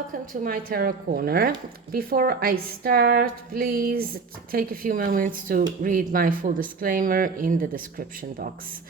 welcome to my Tarot Corner. Before I start, please take a few moments to read my full disclaimer in the description box.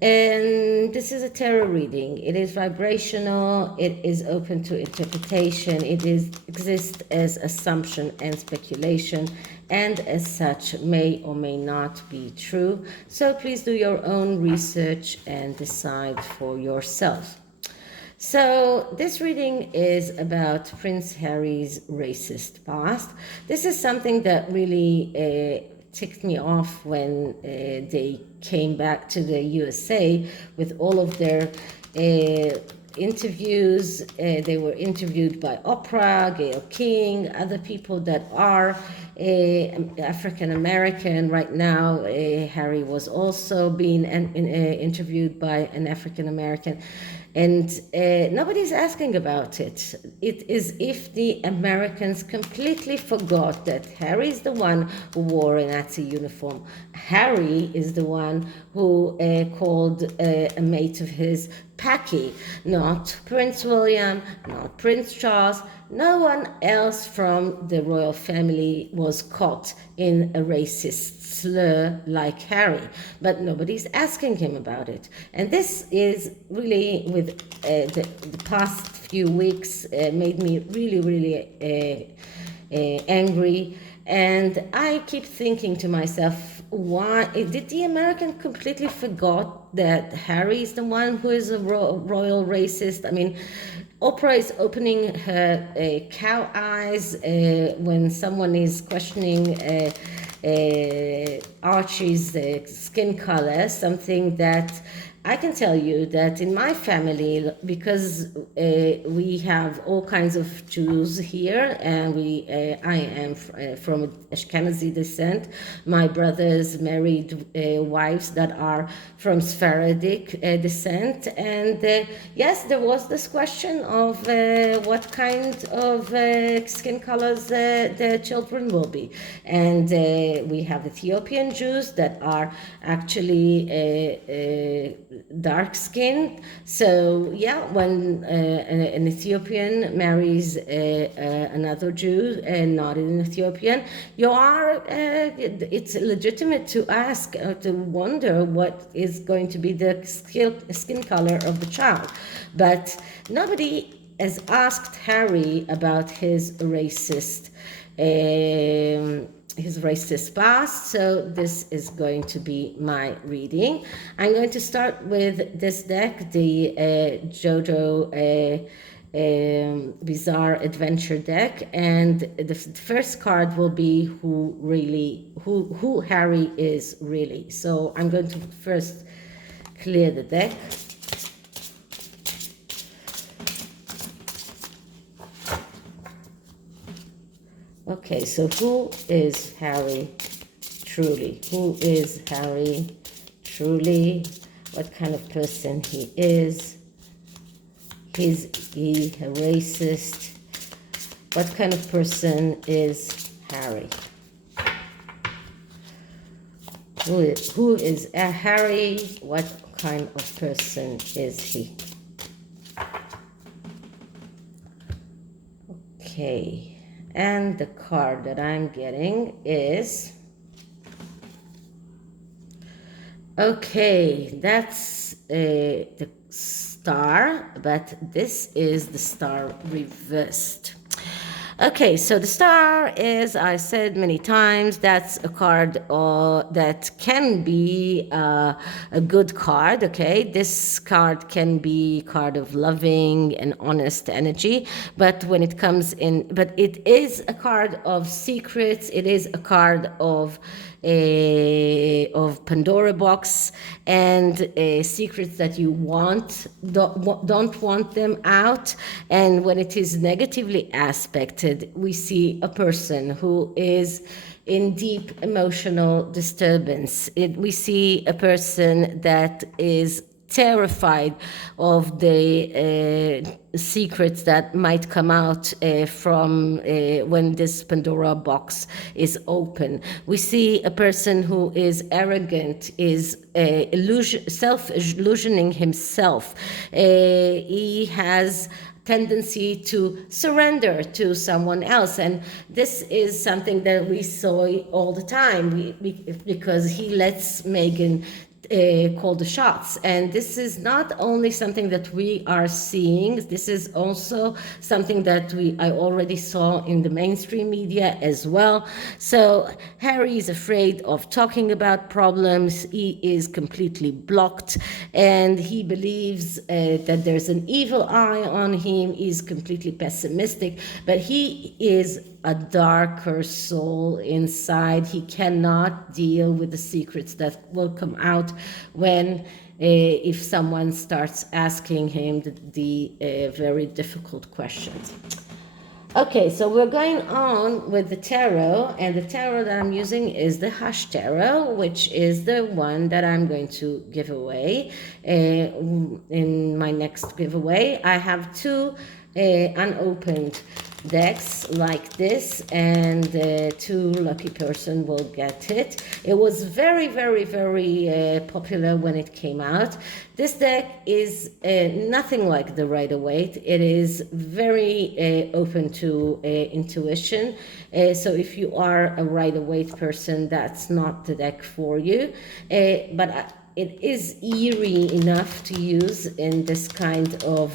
And this is a tarot reading. It is vibrational, it is open to interpretation, exists as assumption and speculation, and as such may or may not be true. So please do your own research and decide for yourself. So this reading is about Prince Harry's racist past. This is something that really ticked me off when they came back to the USA with all of their interviews. They were interviewed by Oprah, Gayle King, other people that are African American. Right now, Harry was also being interviewed by an African American. And nobody's asking about it. It is if the Americans completely forgot that Harry is the one who wore a Nazi uniform. Harry is the one who called a mate of his Packy, not Prince William, not Prince Charles. No one else from the royal family was caught in a racist slur like Harry, but nobody's asking him about it. And this is really, with the past few weeks, made me really angry. And I keep thinking to myself, why did the American completely forgot that Harry is the one who is a royal racist? I mean, Oprah is opening her cow eyes when someone is questioning Archie's skin color, something that I can tell you that in my family, because we have all kinds of Jews here, and I am from Ashkenazi descent. My brothers married wives that are from Sephardic descent, and yes, there was this question of what kind of skin colors the children will be, and we have Ethiopian Jews that are actually dark skin. So yeah, when an Ethiopian marries another Jew and not an Ethiopian, you are it's legitimate to ask to wonder what is going to be the skin color of the child. But nobody has asked Harry about his racist past. So this is going to be my reading. I'm going to start with this deck, the JoJo Bizarre Adventure deck, and the first card will be who Harry is really. So I'm going to first clear the deck. Okay, so who is Harry truly? Who is Harry truly? What kind of person he is? Is he a racist? What kind of person is Harry? Who is Harry? What kind of person is he? Okay. And the card that I'm getting is, okay, that's the star, but this is the star reversed. Okay, so the star is, I said many times, that's a card that can be a good card, okay? This card can be a card of loving and honest energy, but when it comes in, but it is a card of secrets, it is a card of Pandora box, and secrets that you don't want them out. And when it is negatively aspected, we see a person who is in deep emotional disturbance. We see a person that is terrified of the secrets that might come out from when this Pandora box is open. We see a person who is arrogant, is self-illusioning himself. He has tendency to surrender to someone else. And this is something that we saw all the time because he lets Meghan call the shots. And this is not only something that we are seeing, this is also something that I already saw in the mainstream media as well. So Harry is afraid of talking about problems. He is completely blocked, and he believes that there's an evil eye on him. He's completely pessimistic, but he is a darker soul inside. He cannot deal with the secrets that will come out when if someone starts asking him the very difficult questions. Okay, so we're going on with the tarot, and the tarot that I'm using is the Hush Tarot, which is the one that I'm going to give away in my next giveaway. I have two unopened decks like this, and two lucky person will get it. It was very, very, very popular when it came out. This deck is nothing like the Rider-Waite. It is very open to intuition. So if you are a Rider-Waite person, that's not the deck for you. But it is eerie enough to use in this kind of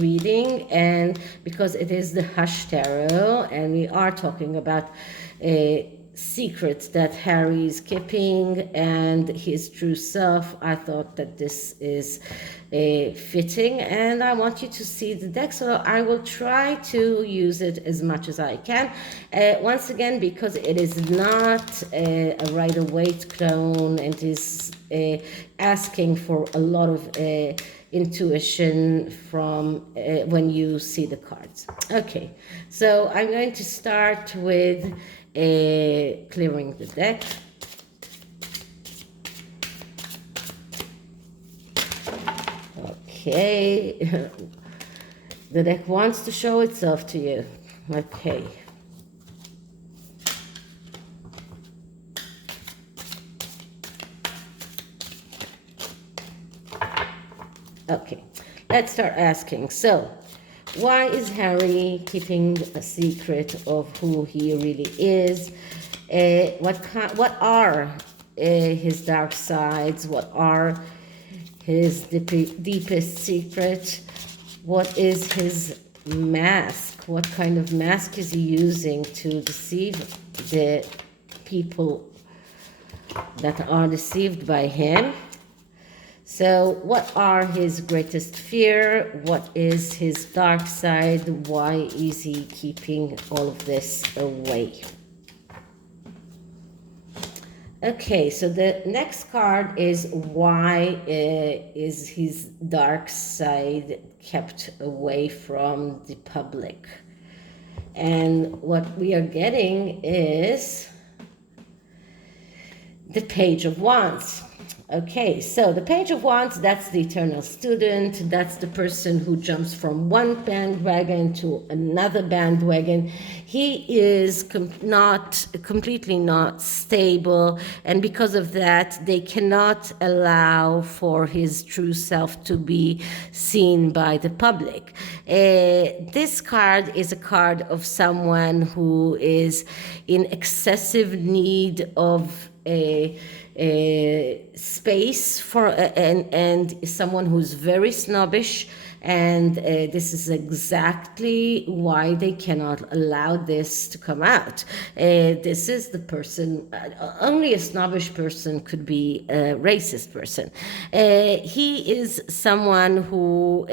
reading, and because it is the Hush Tarot, and we are talking about secrets that Harry is keeping and his true self, I thought that this is fitting, and I want you to see the deck, so I will try to use it as much as I can. Once again, because it is not a Rider-Waite clone, and is asking for a lot of intuition from when you see the cards. Okay, so I'm going to start with clearing the deck. Okay, the deck wants to show itself to you. Okay. Okay, let's start asking. So, why is Harry keeping a secret of who he really is? What are his dark sides? What are his deepest secret? What is his mask? What kind of mask is he using to deceive the people that are deceived by him? So what are his greatest fear? What is his dark side? Why is he keeping all of this away? Okay, so the next card is why is his dark side kept away from the public? And what we are getting is the Page of Wands. Okay, so the Page of Wands, that's the eternal student. That's the person who jumps from one bandwagon to another bandwagon. He is completely not stable, and because of that, they cannot allow for his true self to be seen by the public. This card is a card of someone who is in excessive need of space for and someone who's very snobbish, and this is exactly why they cannot allow this to come out. This is the person, only a snobbish person could be a racist person. He is someone who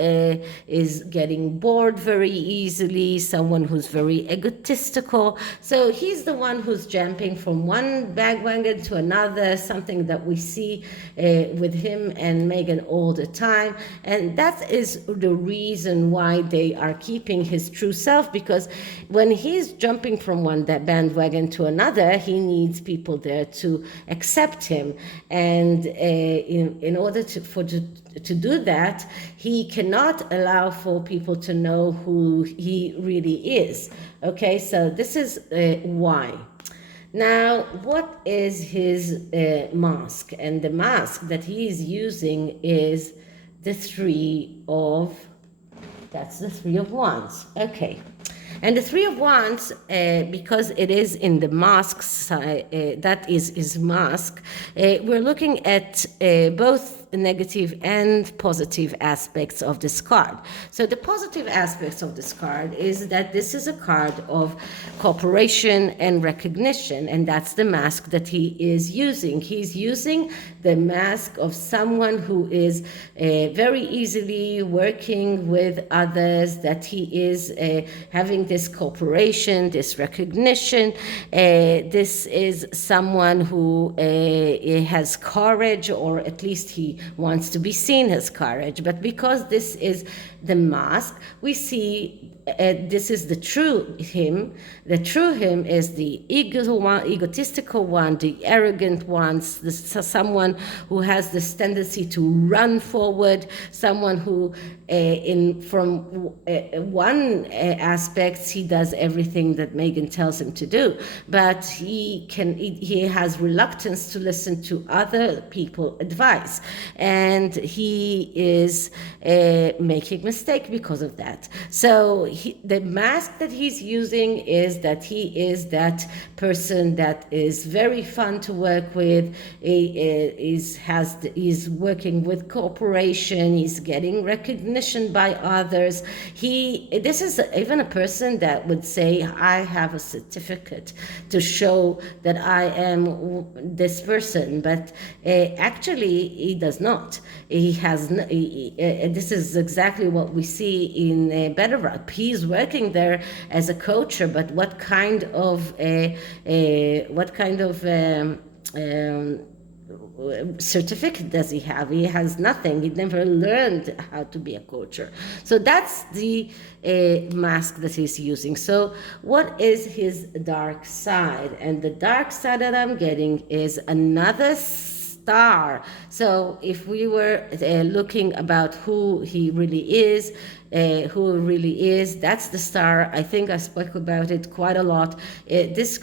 is getting bored very easily, someone who's very egotistical. So he's the one who's jumping from one bandwagon to another, something that we see with him and Meghan all the time. And that is the reason why they are keeping his true self, because when he's jumping from one bandwagon to another, he needs people there to accept him. And in order to do that, he cannot allow for people to know who he really is. Okay, so this is why. Now, what is his mask? And the mask that he is using is the Three of That's the Three of Wands. Okay. And the Three of Wands, because it is in the mask side, that is mask, we're looking at both negative and positive aspects of this card. So the positive aspects of this card is that this is a card of cooperation and recognition, and that's the mask that he is using. He's using the mask of someone who is very easily working with others, that he is having this cooperation, this recognition. This is someone who has courage, or at least he wants to be seen as courage. But because this is the mask, we see this is the true him. The true him is the egotistical one, the arrogant one, someone who has this tendency to run forward, someone who from one aspect he does everything that Meghan tells him to do, but he has reluctance to listen to other people's advice, and he is making mistake because of that. So the mask that he's using is that he is that person that is very fun to work with, is working with cooperation, he's getting recognition by others. This is even a person that would say, I have a certificate to show that I am this person, but actually he does not. He has. This is exactly what we see in GETTR. He's working there as a coacher, but what kind of certificate does he have? He has nothing. He never learned how to be a coacher. So that's the mask that he's using. So what is his dark side? And the dark side that I'm getting is another star. So if we were looking about who he really is, that's the star. I think I spoke about it quite a lot. This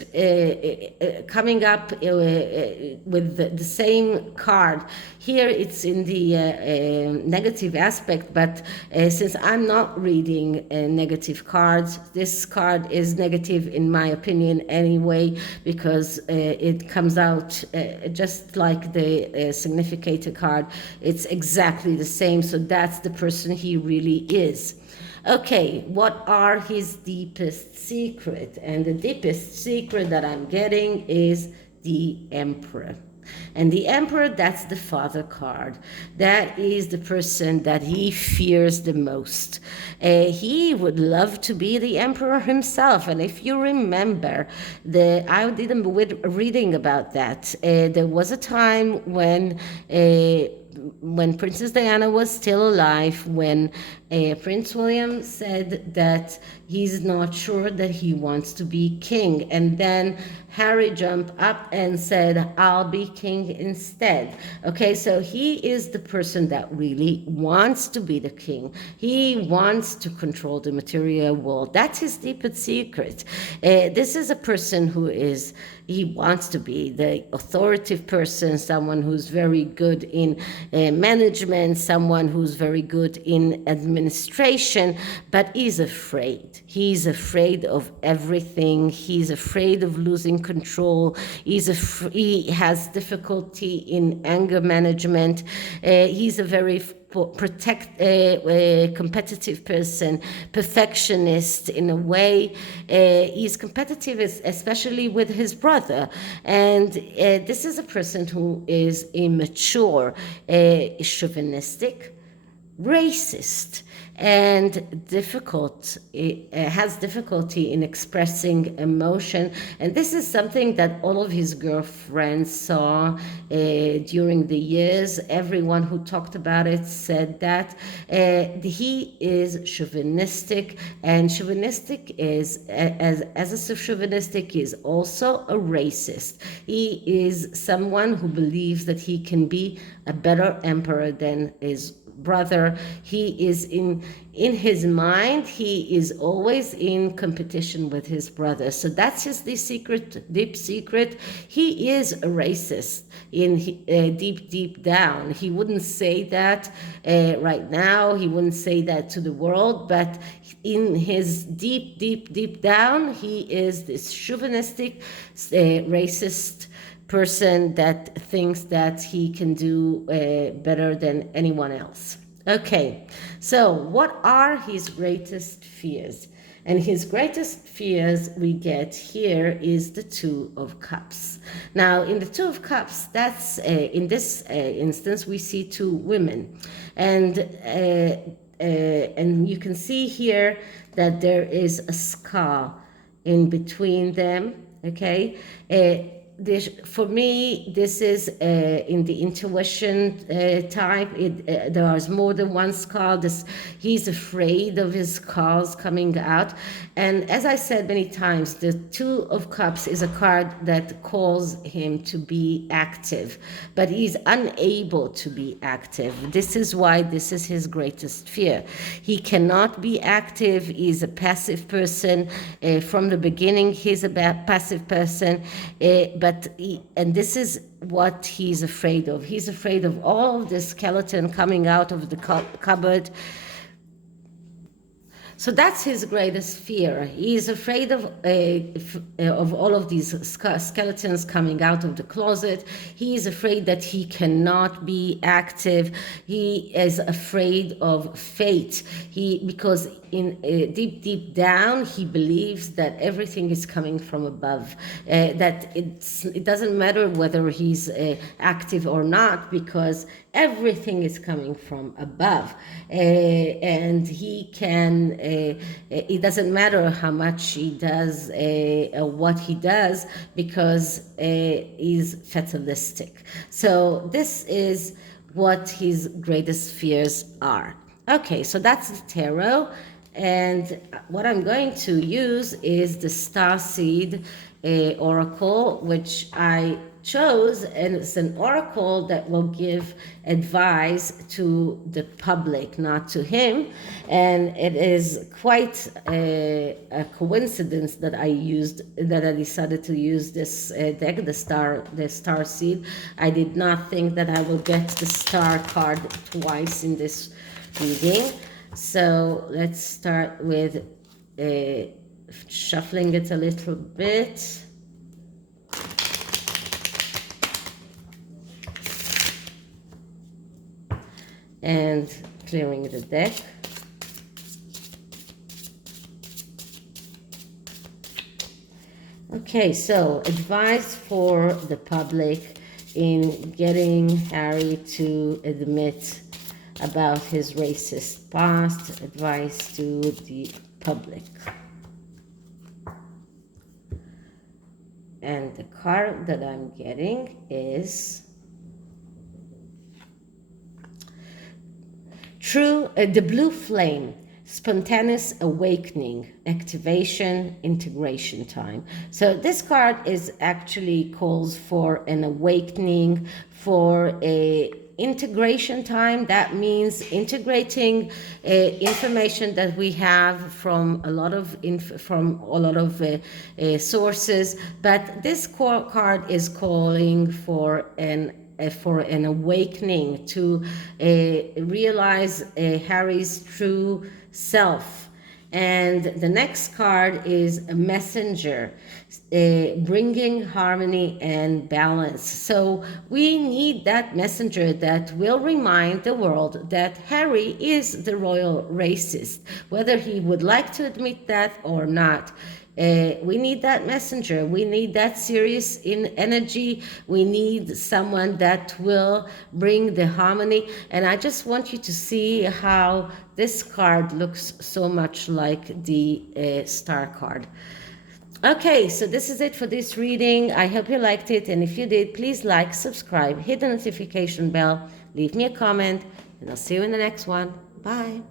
coming up with the same card. Here it's in the negative aspect, but since I'm not reading negative cards, this card is negative in my opinion anyway, because it comes out just like the significator card. It's exactly the same. So that's the person he really is. Okay, what are his deepest secret? And the deepest secret that I'm getting is the Emperor. And the Emperor, that's the father card. That is the person that he fears the most. He would love to be the Emperor himself. And if you remember, I did reading about that. There was a time when Princess Diana was still alive, when Prince William said that he's not sure that he wants to be king. And then Harry jumped up and said, I'll be king instead. Okay, so he is the person that really wants to be the king. He wants to control the material world. That's his deepest secret. This is a person he wants to be the authoritative person, someone who's very good in management, someone who's very good in administration, but he's afraid. He's afraid of everything. He's afraid of losing control. He has difficulty in anger management. He's a very competitive person, perfectionist in a way. He's competitive, especially with his brother. And this is a person who is immature, chauvinistic, racist, and has difficulty in expressing emotion. And this is something that all of his girlfriends saw during the years. Everyone who talked about it said that he is chauvinistic, and chauvinistic is as a chauvinistic is also a racist. He is someone who believes that he can be a better emperor than his brother. He is in his mind, he is always in competition with his brother. So that's his deep secret. He is a racist in deep down. He wouldn't say that right now. He wouldn't say that to the world, but in his deep down, he is this chauvinistic, racist person that thinks that he can do better than anyone else. Okay, so what are his greatest fears? And his greatest fears we get here is the Two of Cups. Now, in the Two of Cups, that's in this instance, we see two women. And you can see here that there is a scar in between them, okay? For me, this is in the intuition type. There is more than one scar. He's afraid of his scars coming out. And as I said many times, the Two of Cups is a card that calls him to be active, but he's unable to be active. This is why this is his greatest fear. He cannot be active. He's a passive person. From the beginning, he's a passive person. And this is what he's afraid of. He's afraid of all of the skeleton coming out of the cupboard. So that's his greatest fear. He is afraid of all of these skeletons coming out of the closet. He is afraid that he cannot be active. He is afraid of fate. Because in deep down, he believes that everything is coming from above. That it doesn't matter whether he's active or not, because everything is coming from above, and he can. It doesn't matter how much he does, what he does, because he's fatalistic. So this is what his greatest fears are. Okay, so that's the tarot. And what I'm going to use is the STARSEAD oracle, which I chose, and it's an oracle that will give advice to the public, not to him. And it is quite a coincidence that I decided to use this deck, the STARSEAD. I did not think that I will get the star card twice in this reading. So let's start with shuffling it a little bit. And clearing the deck. Okay, so advice for the public in getting Harry to admit about his racist past. Advice to the public. And the card that I'm getting is the blue flame, spontaneous awakening, activation, integration time. So this card is actually calls for an awakening, for a integration time. That means integrating information that we have from a lot of sources. But this card is calling for an awakening to realize Harry's true self. And the next card is a messenger, bringing harmony and balance. So we need that messenger that will remind the world that Harry is the royal racist, whether he would like to admit that or not. We need that messenger. We need that serious energy. We need someone that will bring the harmony. And I just want you to see how this card looks so much like the star card. Okay, so this is it for this reading. I hope you liked it. And if you did, please like, subscribe, hit the notification bell, leave me a comment, and I'll see you in the next one. Bye.